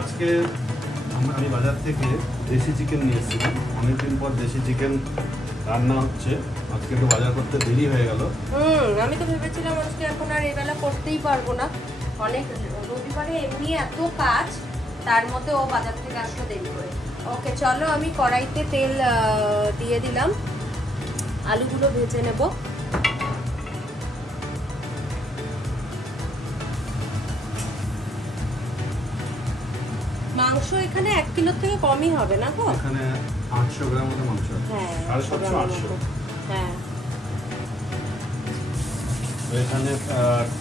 আজকে আমি বাজার থেকে দেশি চিকেন নিয়ে এসেছিলাম। অনেকদিন পর দেশি চিকেন রান্না হচ্ছে। আজকে একটু বাজার করতে দেরি হয়ে গেল। আমি তো ভেবেছিলাম আজকে এখন আর এবেলা করতেই পারবো না, অনেক রবিবারে এমনি এত কাজ, তার মধ্যে ও বাজার থেকে আসতে দেরি করে। ওকে চলো, আমি কড়াইতে তেল দিয়ে দিলাম, আলুগুলো ভেজে নেব। মাংস এখানে 1 কিলোর থেকে কমই হবে না? তো এখানে 800 গ্রাম মতো মাংস। হ্যাঁ 750-800। হ্যাঁ। এখানে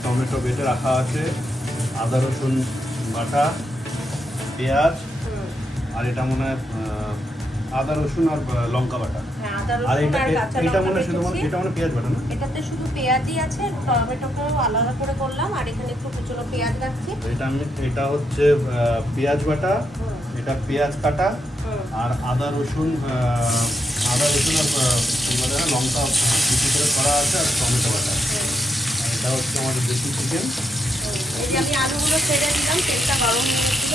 টমেটো বেটে রাখা আছে, আদা রসুন বাটা, পেঁয়াজ, আর এটা মনে হয় আদা রসুন আর লঙ্কা বাটা। আর এটা মনে হয় শুধু এটা মনে পেঁয়াজ বাটা না? এটাতে শুধু পেঁয়াজই আছে, টমেটোটাও আলাদা করে করলাম, আর এখানে একটু কুচনো পেঁয়াজ রাখছি। এটা হচ্ছে পেঁয়াজ বাটা, এটা পেঁয়াজ কাটা, আর আদা রসুন আর লঙ্কা কুচি করে করা আছে, আর টমেটো বাটা। এটা হচ্ছে আমাদের দেশি চিকেন। এই যে আমি আলুগুলো ছেড়ে দিলাম, তেলটা গরম হয়ে গেছিল।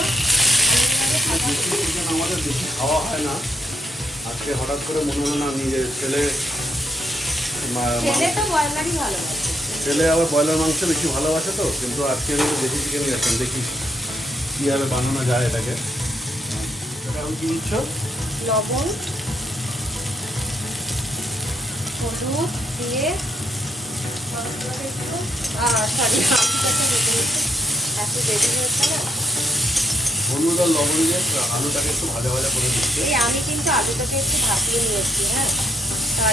চিকেন আমাদের বেশি খাওয়া হয় না, আজকে হঠাৎ করে মনে হলো না নিজের ছেলে তো ব্রয়লারই ভালোবাসে, ছেলে আবার ব্রয়লার মাংস বেশি ভালোবাসে, তো কিন্তু আজকে আমি দেশি চিকেন গেছেন, দেখি কীভাবে বানানো যায় এটাকে। এটা এখন কী দিচ্ছ? লবণ, হলুদ দিয়ে হলুদ আর লবণ দিয়ে আলুটাকে একটু ভাজা ভাজা করে দিচ্ছি। আমি কিন্তু আলুটাকে একটু ভাপিয়ে নিয়েছি। হ্যাঁ,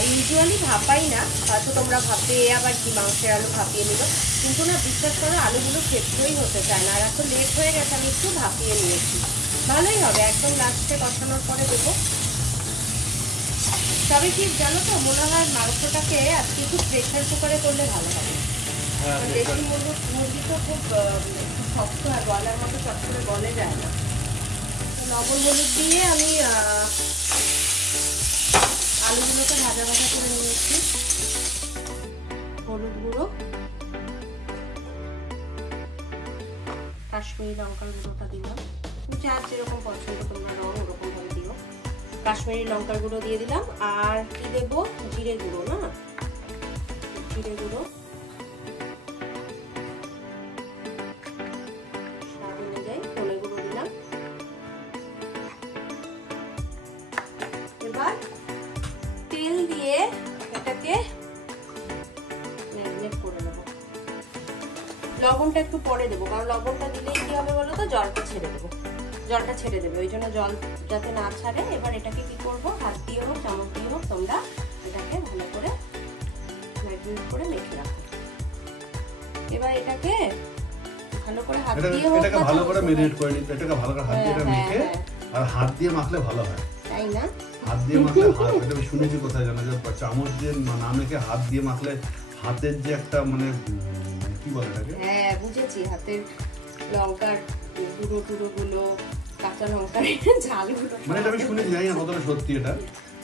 ইউজুয়ালি ভাপাই না, হয়তো তোমরা ভাপিয়ে আবার কি মাংসের আলু ভাপিয়ে নিল, কিন্তু না বিশ্বাস করো আলুগুলো সেদ্ধই হতে চায় না, আর এত লেট হয়ে গেছে, আমি একটু ভাপিয়ে নিয়েছি। ভালোই হবে, একদম লাস্টে কষানোর পরে দেবো। তবে কি জানো তো, মনে হয় মাংসটাকে আজকে একটু প্রেশার কুকারে করলে ভালো হবে। দেশি মুরগি তো খুব শক্ত হয়, গলার মতো চট করে গলে যায় না। লবণ হলুদ দিয়ে আমি আলুগুলোকে ভাজা ভাজা করে নিয়েছি। হলুদ গুঁড়ো, কাশ্মীরি লঙ্কার গুঁড়োটা দিলাম, যার যেরকম পছন্দ তোমরা রং ওরকম ভাবে দিও। কাশ্মীরি লঙ্কার গুঁড়ো দিয়ে দিলাম, আর কি দেবো, জিরে গুঁড়ো, না জিরে গুঁড়ো, স্বাদ অনুযায়ী ধনে গুঁড়ো দিলাম। এবার তেল দিয়ে এটাকে ম্যারিনেট করে নেবো। লবণটা একটু পরে দেবো, কারণ লবণটা দিলেই কি হবে বলো তো, জলটা ছেড়ে দেবে, ওই জন্য জল যাতে না ছাড়ে। এবার এটাকে কি করবো, হাত দিয়ে হোক চামচ দিয়ে হোক, তোমরা এটাকে ভালো করে ম্যারিনেট করে মেখে রাখো। এবার এটাকে ভালো করে হাত দিয়ে হোক, এটাকে ভালো করে ম্যারিনেট করে নিতে, এটাকে ভালো করে হাত দিয়ে মেখে, আর হাত দিয়ে মাখলে ভালো হয়, তাই না? হাত দিয়ে মাখলে এটা আমি শুনেছি কোথায় জানো, যে চামচ দিয়ে না মেখে হাত দিয়ে মাখলে হাতের যে একটা মানে কি বলে এটাকে, হ্যাঁ বুঝেছি, হাতের লঙ্কার গুঁড়ো টুড়ো গুলো, কাঁচা লঙ্কার ঝালগুলো, মানে এটা আমি শুনেছি, জানি না কতটা সত্যি এটা,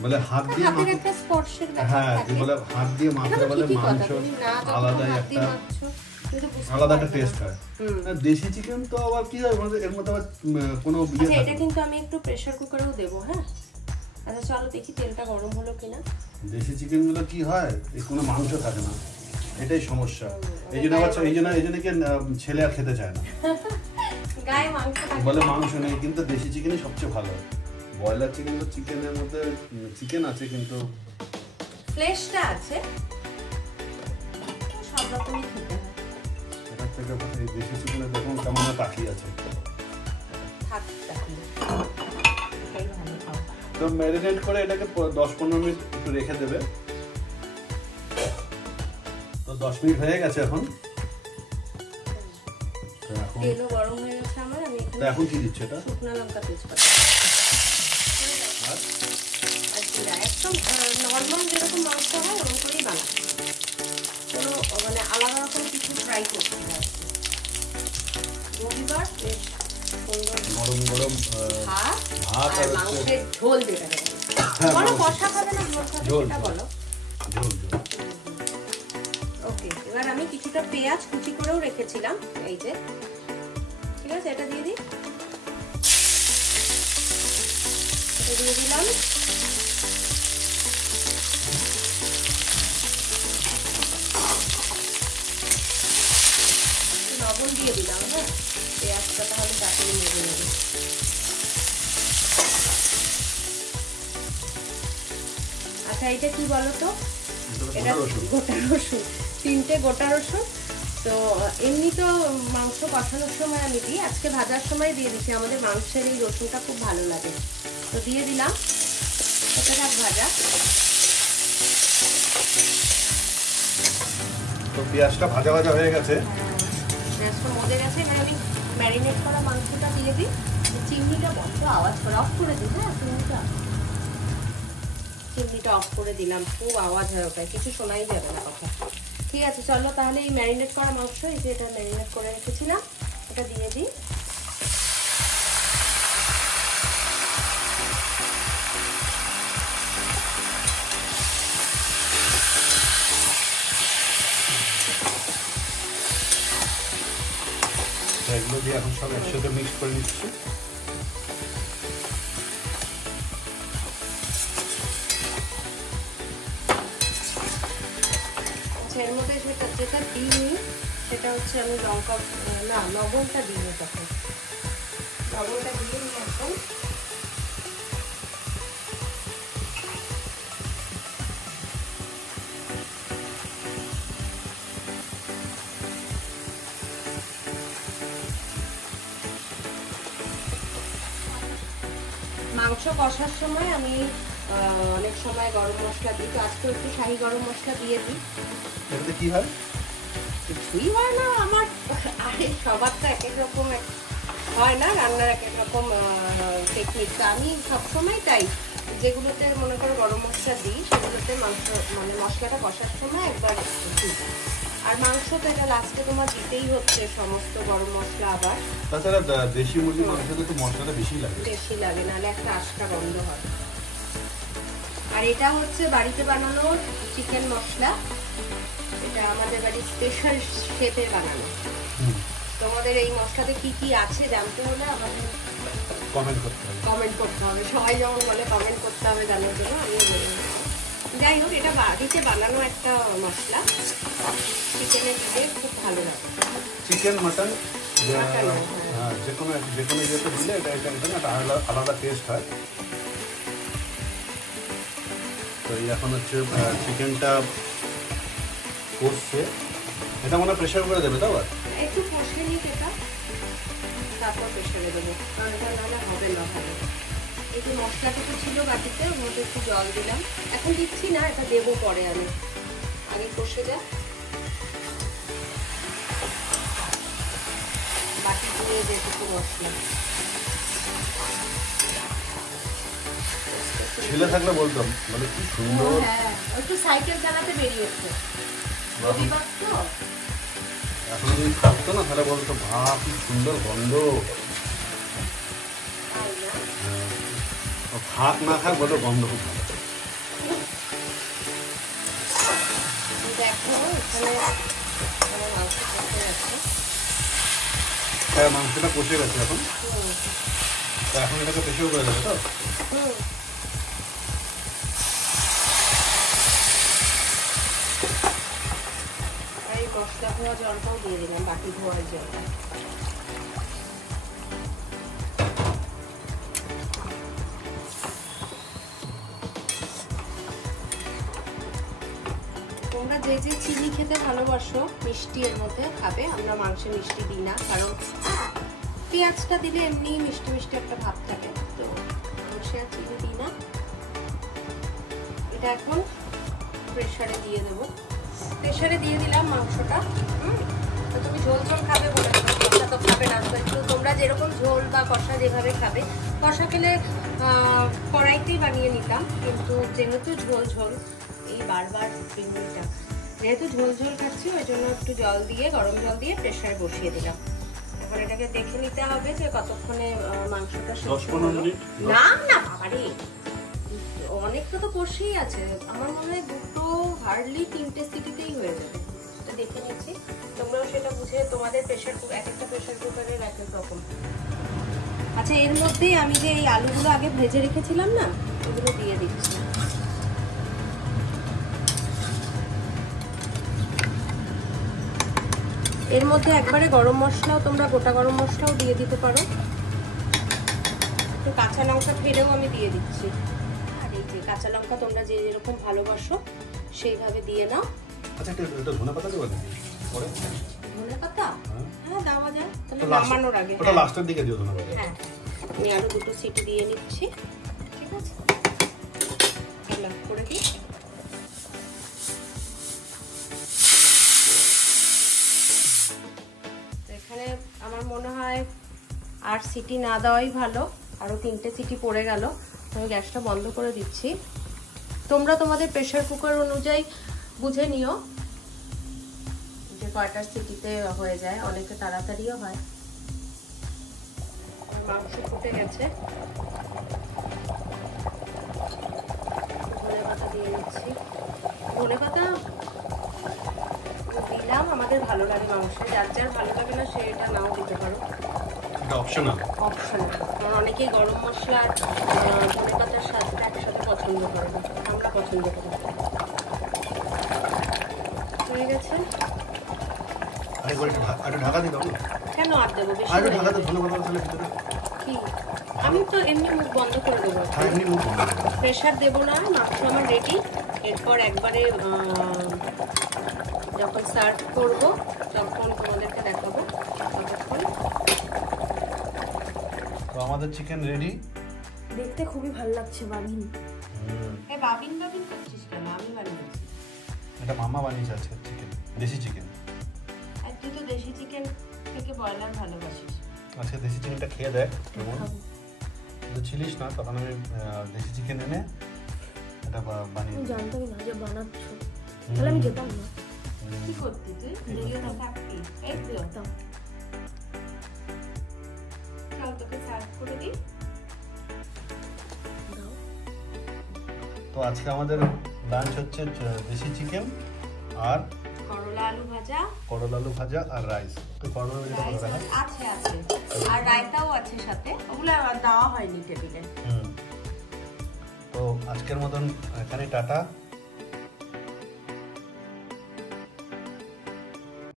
বলে হাত দিয়ে হাতের একটা স্পর্শের ব্যাপার থাকে। হ্যাঁ, বলে হাত দিয়ে মাখলে বলে মাংস আলাদাই একটা আলাদা একটা টেস্ট হয়। দেশি চিকেন তো আবার কি হয়, এর মধ্যে আবার কোনো এটা কিন্তু আমি একটু প্রেসার কুকারেও দেবো। হ্যাঁ, আচ্ছা চলো দেখি তেলটা গরম হলো কিনা। দেশি চিকেন গুলো কি হয়, কোনো মাংস থাকে না, এটাই সমস্যা। এই জন্য কি ছেলে আর খেতে চায় না, গায়ে মাংস থাকে, বলে মাংস নেই, কিন্তু দেশি চিকেনই সবচেয়ে ভালো। ব্রয়লার চিকেন তো চিকেনের মধ্যে চিকেন আছে, কিন্তু ফ্লেশটা আছে, সব রকমই খেতে হয়। এটার থেকে এই দেশি চিকেনের দেখুন কেমন তাকিয়ে আছে। তো ম্যারিনেট করে এটাকে 10-15 মিনিট একটু রেখে দেবে। তো 10 মিনিট হয়ে গেছে এখন। তেলও গরম হয়ে গেছে আমার। আমি এখন কি দিচ্ছ এটা? শুকনো লঙ্কা, তেজপাতা আর জিরা, একদম নর্মাল যেরকম মাংস হয় ওরকম করেই বানাচ্ছি, কোনো মানে আলাদা রকম কিছু ফ্রাই করছি না। রবিবার বেশ সুন্দর গরম গরম ভাত আর মাংসের ঝোল, যেটা বলো কষা খাবে না ঝোল খাবে, সেটা বলো। ওকে, এবার আমি কিছুটা পেঁয়াজ কুচি করেও রেখেছিলাম, এই যে, ঠিক আছে, এটা দিয়ে দিই। দিয়ে দিলাম লবণ দিয়ে দিলাম। হ্যাঁ, পেঁয়াজটা তাহলে কাটিয়ে নেবে নেবে। আচ্ছা, এটা কি বলতো, এটা গোটা রসুন, 3টে গোটা রসুন। তো এমনি তো মাংস কষানোর সময় আমি দিই, আজকে ভাজার সময় দিয়ে দিচ্ছি, আমাদের মাংসের এই রসুনটা খুব ভালো লাগে। তো দিয়ে দিলাম, এটা ভাজা। তো পেঁয়াজটা ভাজা ভাজা হয়ে গেছে, পেঁয়াজটা মজে গেছে। এবার আমি ম্যারিনেট করা মাংসটা দিয়ে দিই। চিমনিটা বন্ধ আওয়াজ করে, অফ করে দিই। হ্যাঁ, চিমনিটা অফ করে দিলাম, খুব আওয়াজ হয় ওটায়, কিছু শোনাই যাবে না কথা। ঠিক আছে, চলো তাহলে এই ম্যারিনেট করা মাংস, এই যে এটা ম্যারিনেট করে রেখেছিলাম, এটা দিয়ে দিই। এগুলো দিয়ে এখন সব একসাথে মিক্স করে নিচ্ছি। এর মধ্যে যেটা দিইনি সেটা হচ্ছে আমি লবণটা দিইনি, তখন লবণটা দিয়ে নিই এখন। মাংস কষার সময় আমি অনেক সময় গরম মশলা দিই, তো আজকে একটু শাহি গরম মশলা দিয়ে দিই। এটাতে কি হয়? কিছুই হয় না আমার, আরে সবার তো এক এক রকম হয় না, রান্নার এক এক রকম টেকনিক। তো আমি সবসময় তাই যেগুলোতে মনে করো গরম মশলা দিই সেগুলোতে মাংস মানে মশলাটা কষার সময় একবার দিই। আর মাংস তো এটা লাস্টে তোমার দিতেই হচ্ছে সমস্ত গরম মশলা। আবার তাছাড়া দেশি মুরগির মাংসতে একটু মশলাটা বেশি লাগে, বেশি লাগে, নাহলে একটা আশকা গন্ধ হয়। আর এটা হচ্ছে বাড়িতে বানানো চিকেন মশলা, এটা আমাদের বাড়ির স্পেশাল শেফে বানানো। তোমাদের এই মশলাতে কি কি আছে জানতে হলে আমাদের কমেন্ট করতে হবে। সবাই যেমন বলে কমেন্ট করতে হবে জানার জন্য। আমি যাই হোক, এটা বাড়িতে বানানো একটা মশলা, চিকেনে দিলে খুব ভালো লাগে। চিকেন মাটন যে কোনো ইয়েতে দিলে এটা একটা আলাদা টেস্ট হয়। তো এখন হচ্ছে চিকেনটা কষছে, এটা মনে হয় প্রেশার করে দেবে, তাও একটু কষে নিই এটা, তারপর প্রেশারে দেবো, কারণ এটা নাহলে হবে না ভালো। এই যে মশলাটুকু ছিল বাটিতে, ওর মধ্যে একটু জল দিলাম, এখন দিচ্ছি না, এটা দেবো পরে। আমি আগে কষে যা, বাটি দিয়ে যেটুকু মশলা ছেলে থাকলে বলতাম, মানে কি সুন্দর। হ্যাঁ, একটু সাইকেল চালাতে বেরিয়েছে, রবিবার তো। এখন যদি থাকতো না তাহলে বলতো, ভাব কি সুন্দর গন্ধ। ভাত না খায় বলো গন্ধ খুব ভালো। হ্যাঁ, মাংসটা কষে গেছে এখন। এখন এটাকে প্রেশার করে দেবে তো। এই মশলা ধোয়া জলটাও দিয়ে দিলাম, বাটি ধোয়ার জলটা। তোমরা যে যে চিনি খেতে ভালোবাসো, মিষ্টি এর মধ্যে খাবে, আমরা মাংসে মিষ্টি দিই না, কারণ পেঁয়াজটা দিলে এমনি মিষ্টি মিষ্টি একটা ভাব থাকে, তো মাংসে আর চিনি দিই না। এটা এখন প্রেসারে দিয়ে দেবো, প্রেসারে দিয়ে দিলাম মাংসটা। তো তুমি ঝোল ঝোল খাবে বলে, কষা তো খাবে না, তো একটু তোমরা যেরকম ঝোল বা কষা যেভাবে খাবে, কষা খেলে কড়াইতেই বানিয়ে নিতাম, কিন্তু যেহেতু ঝোল ঝোল, এই বারবার পিন্ডিটা যেহেতু ঝোল ঝোল খাচ্ছি, ওই জন্য একটু জল দিয়ে, গরম জল দিয়ে প্রেসারে বসিয়ে দিলাম। এখন এটাকে দেখে নিতে হবে যে কতক্ষণে মাংসটা সেদ্ধ হলো। না না বাবারে, অনেকটা তো কষেই আছে, আমার মনে হয় দুটো হার্ডলি 3টে সিটিতেই হয়ে যাবে। সেটা দেখে নিচ্ছি, তোমরাও সেটা বুঝে, তোমাদের প্রেসার কুকার, এক একটা প্রেসার কুকারের এক এক রকম। আর আচ্ছা, এর মধ্যেই আমি যে এই আলুগুলো আগে ভেজে রেখেছিলাম না, ওগুলো দিয়ে দিচ্ছি। এর মধ্যে একবারে গরম মশলাও, তোমরা গোটা গরম মশলাও দিয়ে দিতে পারো, একটু কাঁচা লঙ্কা ফেলেও আমি দিয়ে দিচ্ছি। আর এই যে কাঁচা লঙ্কা তোমরা যে যেরকম ভালোবাসো সেইভাবে দিয়ে নাও। আচ্ছা, এটা ধনেপাতা দেবো নাকি পরে? ধনেপাতা হ্যাঁ দেওয়া যায়, তাহলে তো নামানোর আগে। ওটা লাস্টের দিকে দিও ধনেপাতা। হ্যাঁ, আমি আরো দুটো সিটি দিয়ে নিচ্ছি। ঠিক আছে, লাগ করে দিই। এখানে আমার মনে হয় আর সিটি না দেওয়াই ভালো, আরো 3টে সিটি পড়ে গেল। আমি গ্যাসটা বন্ধ করে দিচ্ছি। তোমরা তোমাদের প্রেসার কুকার অনুযায়ী বুঝে নিও যে কয়টা সিটিতে হয়ে যায়, অনেকে তাড়াতাড়িও হয়। মাংস ফুটে গেছে, ধনেপাতা দিয়ে দিচ্ছি। ধনেপাতা দিলাম, আমাদের ভালো লাগে মাংসে, যার যার ভালো লাগে না সে এটা নাও দিতে পারো, এটা অপশনাল। কারণ অনেকেই গরম মশলা আর ধনেপাতার স্বাদটা একসাথে পছন্দ করে না, আমরা পছন্দ করি। হয়ে গেছে, আরেকবার একটু ঢাকা দিয়ে দাও না। কেন আর দেবো বেশি? আর একটু ঢাকা দাও, ধনেপাতা তাহলে ভিতরে। কি, আমি তো এমনি মুখ বন্ধ করে দেবো, হ্যাঁ, এমনি মুখ বন্ধ করে দাও। প্রেশার দেবো না। মাংস আমার রেডি। এরপর একবারে যখন সার্ভ করবো তখন তোমাদেরকে দেখাবো। ততক্ষণ তো আমাদের চিকেন রেডি। দেখতে খুবই ভালো লাগছে বাবিন। এই বাবিন বাবিন করছিস কেন? আমি বানিয়েছি। এটা মামা বানিয়েছে আজকে চিকেন, দেশি চিকেন। আর তুই তো দেশি চিকেন থেকে ব্রয়লার ভালোবাসিস। আজকে দেশি চিকেনটা খেয়ে দেখ কেমন। তো ছিলিস না তখন, আমি দেশি চিকেন এনে এটা বানিয়ে আমি জানতামই না যে বানাচ্ছ, তাহলে আমি যেতাম না। কি করতি তুই? ভিডিও তো থাকতি। এই তো যেতাম। চল তোকে সার্ভ করে দিই। তো আজকে আমাদের লাঞ্চ হচ্ছে দেশি চিকেন আর করলা আলু ভাজা, করলা আলু ভাজা আর রাইস। তো করলা আলু ভাজা দেখা আছে আছে, আর রায়তাও আছে সাথে, ওগুলো আর দেওয়া হয়নি টেবিলে। তো আজকের মতন এখানে টাটা।